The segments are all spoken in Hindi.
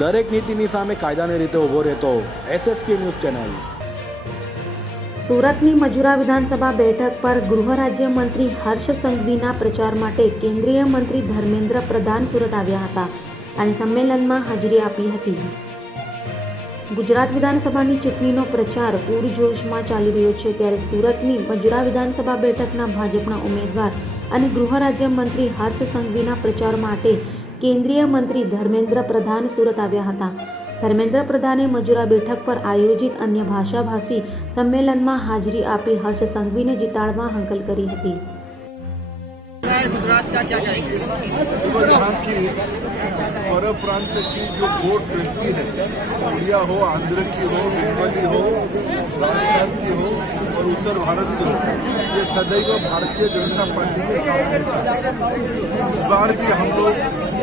દરેક નીતિની સામે કાયદાની રીતે ઊભો રહેતો SSK ન્યૂઝ ચેનલ। સુરતની મજુરા વિધાનસભા બેઠક પર ગૃહ રાજ્ય મંત્રી હર્ષ સંઘવીના પ્રચાર માટે કેન્દ્રીય મંત્રી ધર્મેન્દ્ર પ્રધાન સુરત આવ્યા હતા અને સંમેલનમાં હાજરી આપી હતી। ગુજરાત વિધાનસભાની ચૂંટણીનો પ્રચાર પૂરજોશમાં ચાલી રહ્યો છે, ત્યારે સુરતની મજુરા વિધાનસભા બેઠકના ભાજપના ઉમેદવાર અને ગૃહ રાજ્ય મંત્રી હર્ષ સંઘવીના પ્રચાર માટે કેન્દ્રીય મંત્રી ધર્મેન્દ્ર પ્રધાન સુરત આવ્યા હતા। ધર્મેન્દ્ર પ્રધાને મજુરા બેઠક પર આયોજિત અન્ય ભાષાભાષી સંમેલનમાં હાજરી આપી હર્ષ સંઘવીને જીતાડવા હાંકલ કરી હતી। गुजरात का क्या कहेंगे? यहाँ की पर प्रांत की जो वोट रहती है, उड़िया हो, आंध्र की हो, बंगाली हो, राजस्थान की हो और उत्तर भारत की हो, ये सदैव भारतीय जनता पार्टी के सामने है। इस बार भी हम लोग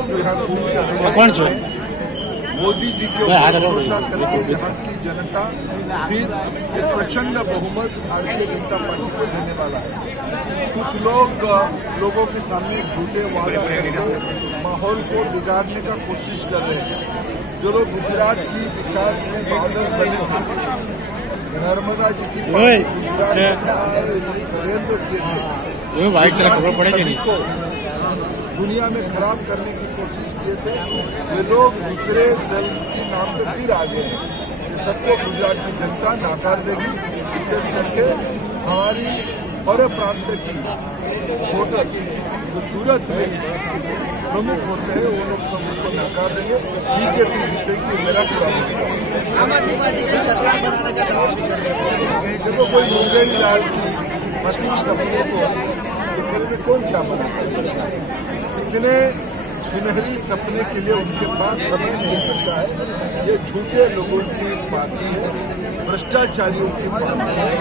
जो यहाँ मोदी जी के ऊपर भरोसा करके यहाँ की जनता फिर एक प्रचंड बहुमत भारतीय जनता पार्टी को देने वाला है। कुछ लोगों के सामने झूठे वादा माहौल को बिगाड़ने का कोशिश कर रहे हैं। जो लोग गुजरात की विकास में बादल बने थे, नर्मदा जी की को दुनिया में खराब करने की कोशिश किए थे, वे लोग दूसरे दल के नाम पे फिर आ गए हैं। सबको गुजरात की जनता नाकार देगी। विशेष करके हमारी और प्रांत की वोटर जो सूरत में प्रमुख होते हैं, वो लोग सब उनको नकार देंगे। बीजेपी जीतेगी, मेरा पूरा विश्वास। आम आदमी पार्टी की सरकार बनाने का दावा भी कर रहे हैं। देखो, कोई मुंगेरी लाल की हसीन सपने को देखने में कौन क्या बना सकता है? इतने सुनहरी सपने के लिए उनके पास समय नहीं बचा है। ये झूठे लोगों की पार्टी है, भ्रष्टाचारियों की पार्टी है,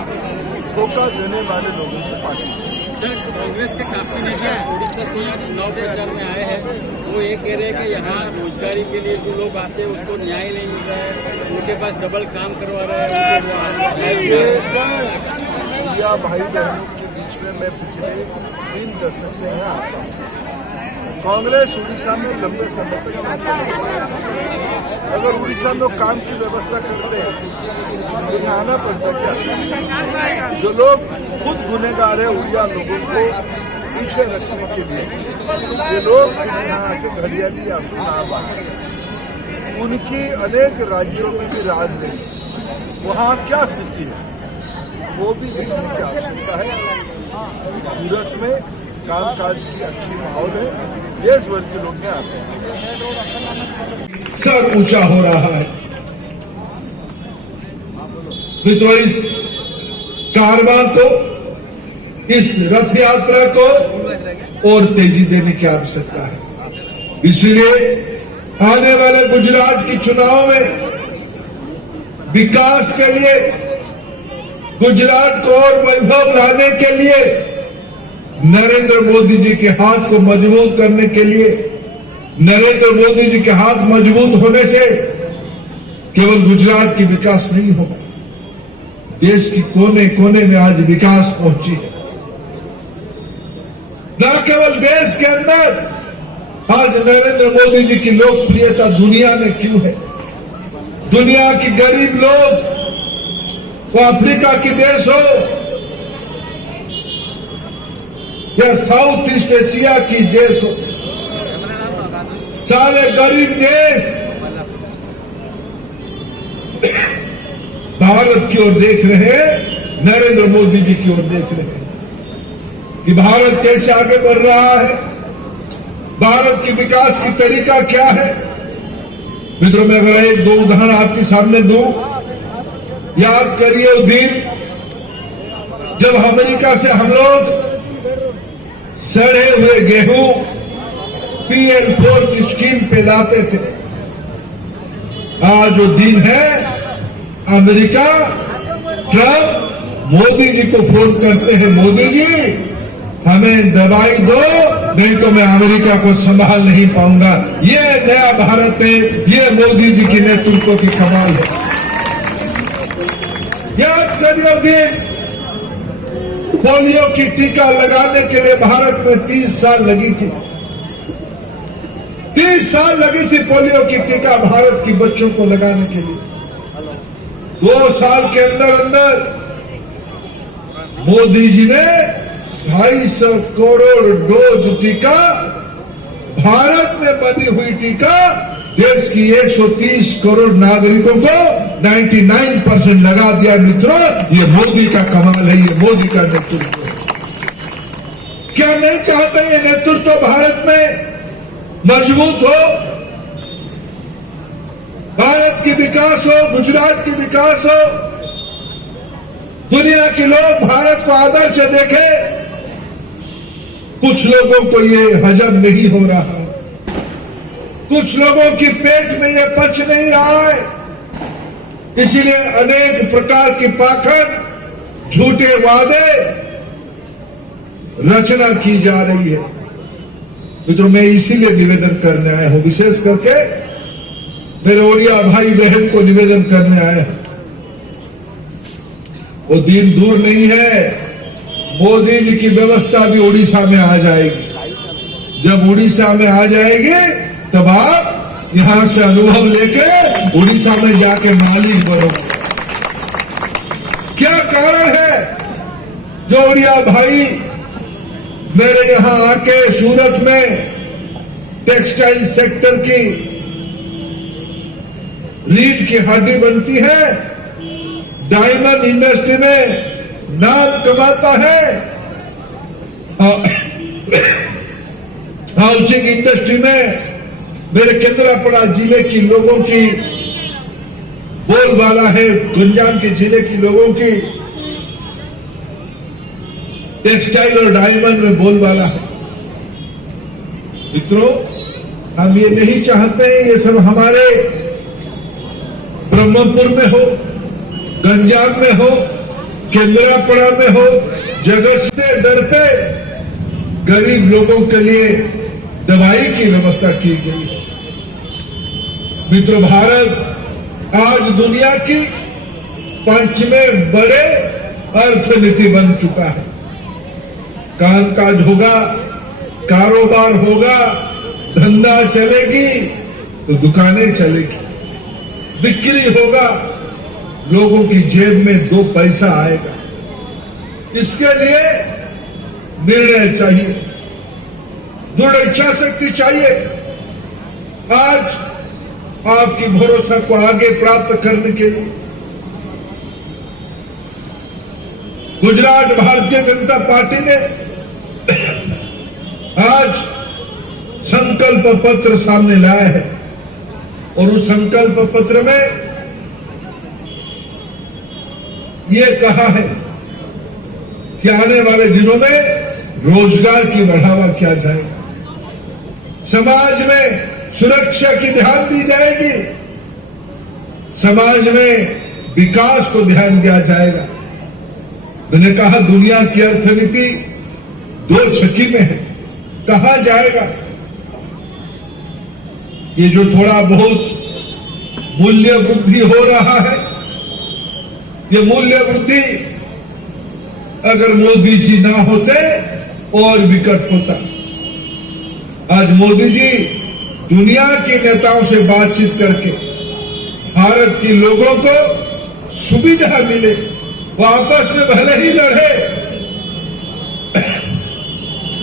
धोखा देने वाले लोगों की पार्टी है। सर, कांग्रेस के काफी नेता उड़ीसा से चुनाव प्रचार में आए हैं। वो ये कह रहे हैं कि यहाँ रोजगारी के लिए जो लोग आते हैं उसको न्याय नहीं मिल रहा है, उनके पास डबल काम करवा रहे हैं। या भाई बहनों के बीच में मैं पिछले 3 दशक से यहाँ आता हूँ। कांग्रेस उड़ीसा में लंबे समय तक शासन है। अगर उड़ीसा में काम की व्यवस्था करते हैं तो यहाँ आना पड़ता क्या? जो लोग खुद गुनहगार है उड़िया लोगों को पीछे रखने के लिए, ये लोग यहाँ आके घड़ियाली आंसू ना बहाए। उनकी अनेक राज्यों में भी राज नहीं, वहाँ क्या स्थिति है वो भी देखने की आवश्यकता है। सूरत में कामकाज की अच्छी माहौल है, देश भर के लोग यहाँ आते हैं। सर ऊंचा हो रहा है। मित्रों, इस कारवां को, इस रथ यात्रा को और तेजी देने की आवश्यकता है। इसलिए आने वाले गुजरात की चुनाव में विकास के लिए, गुजरात को और वैभव लाने के लिए, नरेंद्र मोदी जी के हाथ को मजबूत करने के लिए, नरेंद्र मोदी जी के हाथ मजबूत होने से केवल गुजरात की विकास नहीं होगा, देश की कोने कोने में आज विकास पहुंची है। न केवल देश के अंदर आज नरेंद्र मोदी जी की लोकप्रियता दुनिया में क्यों है? दुनिया की गरीब लोग, वो अफ्रीका की देश हो या साउथ ईस्ट एशिया की देश हो, सारे गरीब देश भारत की ओर देख रहे हैं, नरेंद्र मोदी जी की ओर देख रहे हैं कि भारत कैसे आगे बढ़ रहा है, भारत की विकास की तरीका क्या है। मित्रों, मैं अगर 1-2 उदाहरण आपके सामने दूं, याद करिए वो दिन जब अमेरिका से हम लोग सड़े हुए गेहूं PL4 की स्कीम पे लाते थे। आज वो दिन है, अमेरिका ट्रंप मोदी जी को फोन करते हैं, मोदी जी हमें दवाई दो, नहीं तो मैं अमेरिका को संभाल नहीं पाऊंगा। ये नया भारत है, ये मोदी जी की नेतृत्व की कमाल है। याद करिए दिन पोलियो की टीका लगाने के लिए भारत में 30 साल लगी थी। 19 साल लगी थी पोलियो की टीका भारत की बच्चों को लगाने के लिए। 2 साल के अंदर अंदर मोदी जी ने 250 करोड़ डोज टीका, भारत में बनी हुई टीका देश की 130 करोड़ नागरिकों को 99% लगा दिया। मित्रों, ये मोदी का कमाल है, ये मोदी का नेतृत्व है। क्या नहीं चाहते ये नेतृत्व भारत में मजबूत हो, भारत की विकास हो, गुजरात की विकास हो, दुनिया के लोग भारत को आदर्श देखे। कुछ लोगों को ये हजम नहीं हो रहा, कुछ लोगों की पेट में ये पच नहीं रहा है, इसीलिए अनेक प्रकार के पाखंड, झूठे वादे रचना की जा रही है। मित्रों, मैं इसीलिए निवेदन करने आया हूं, विशेष करके मेरे ओडिया भाई बहन को निवेदन करने आया हूं। वो दिन दूर नहीं है, मोदी जी की व्यवस्था भी उड़ीसा में आ जाएगी। जब उड़ीसा में आ जाएगी तब आप यहां से अनुभव लेके उड़ीसा में जाके मालिक बनोगे। क्या कारण है जो ओडिया भाई मेरे यहां आके सूरत में टेक्सटाइल सेक्टर की रीढ़ की हड्डी बनती है, डायमंड इंडस्ट्री में नाम कमाता है, हाउसिंग इंडस्ट्री में मेरे केंद्रापड़ा जिले की लोगों की बोलबाला है, गुंजाम के जिले की लोगों की टेक्सटाइल और डायमंड में बोलबाला है। मित्रों, हम ये नहीं चाहते हैं ये सब हमारे ब्रह्मपुर में हो, गंजाम में हो, केंद्रापड़ा में हो, जगह से दर पे गरीब लोगों के लिए दवाई की व्यवस्था की गई है। मित्रों, भारत आज दुनिया की 5वें बड़े अर्थनीति बन चुका है। कामकाज होगा, कारोबार होगा, धंधा चलेगी तो दुकानें चलेगी, बिक्री होगा, लोगों की जेब में 2 पैसा आएगा। इसके लिए निर्णय चाहिए, दृढ़ इच्छा शक्ति चाहिए। आज आपकी भरोसा को आगे प्राप्त करने के लिए गुजरात भारतीय जनता पार्टी ने आज संकल्प पत्र सामने लाया है और उस संकल्प पत्र में यह कहा है कि आने वाले दिनों में रोजगार की बढ़ावा किया जाएगा, समाज में सुरक्षा की ध्यान दी जाएगी, समाज में विकास को ध्यान दिया जाएगा। मैंने कहा दुनिया की अर्थनीति 2 छक्की में है, कहा जाएगा। ये जो थोड़ा बहुत मूल्य वृद्धि हो रहा है, ये मूल्य वृद्धि अगर मोदी जी ना होते और विकट होता। आज मोदी जी दुनिया के नेताओं से बातचीत करके भारत के लोगों को सुविधा मिले, वो आपस में भले ही लड़े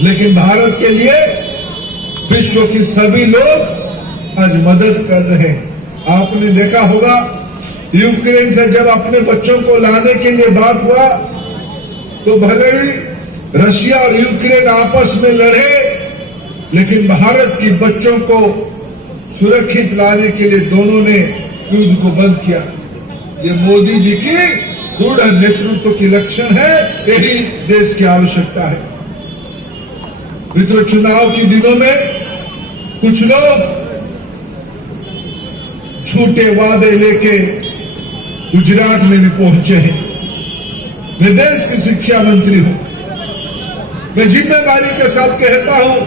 लेकिन भारत के लिए विश्व के सभी लोग आज मदद कर रहे हैं। आपने देखा होगा यूक्रेन से जब अपने बच्चों को लाने के लिए बात हुआ तो भले ही रशिया और यूक्रेन आपस में लड़े, लेकिन भारत के बच्चों को सुरक्षित लाने के लिए दोनों ने युद्ध को बंद किया। ये मोदी जी की दृढ़ नेतृत्व की लक्षण है, यही देश की आवश्यकता है। मित्रों, चुनाव के दिनों में कुछ लोग झूठे वादे लेके गुजरात में भी पहुंचे हैं। मैं देश की शिक्षा मंत्री हूं, मैं जिम्मेदारी के साथ कहता हूं,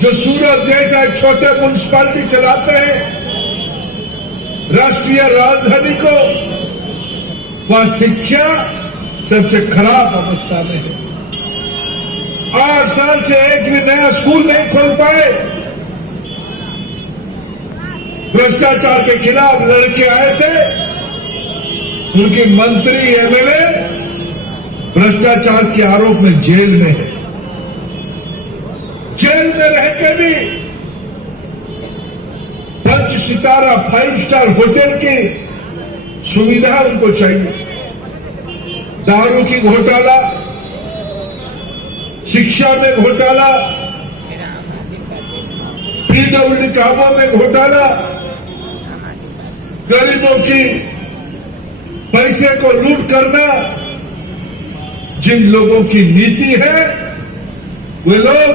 जो सूरत जैसा एक छोटे म्युनिसिपैलिटी चलाते हैं, राष्ट्रीय राजधानी को, वह शिक्षा सबसे खराब अवस्था में है। 8 साल से एक भी नया स्कूल नहीं खोल पाए, भ्रष्टाचार के खिलाफ लड़के आए थे, उनके मंत्री एमएलए भ्रष्टाचार के आरोप में जेल में है। जेल में रह के भी 5 सितारा 5 स्टार होटल की सुविधा उनको चाहिए। दारू की घोटाला, शिक्षा में घोटाला, पीडब्ल्यूडी कामों में घोटाला, गरीबों की पैसे को लूट करना जिन लोगों की नीति है, वे लोग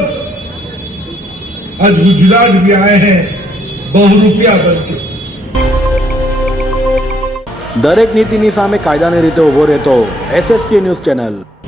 आज गुजरात भी आए हैं बहुरूपिया बनके। દરેક નીતિની સામે કાયદાની રીતે ઉભો રહેતો SSK ન્યૂઝ ચેનલ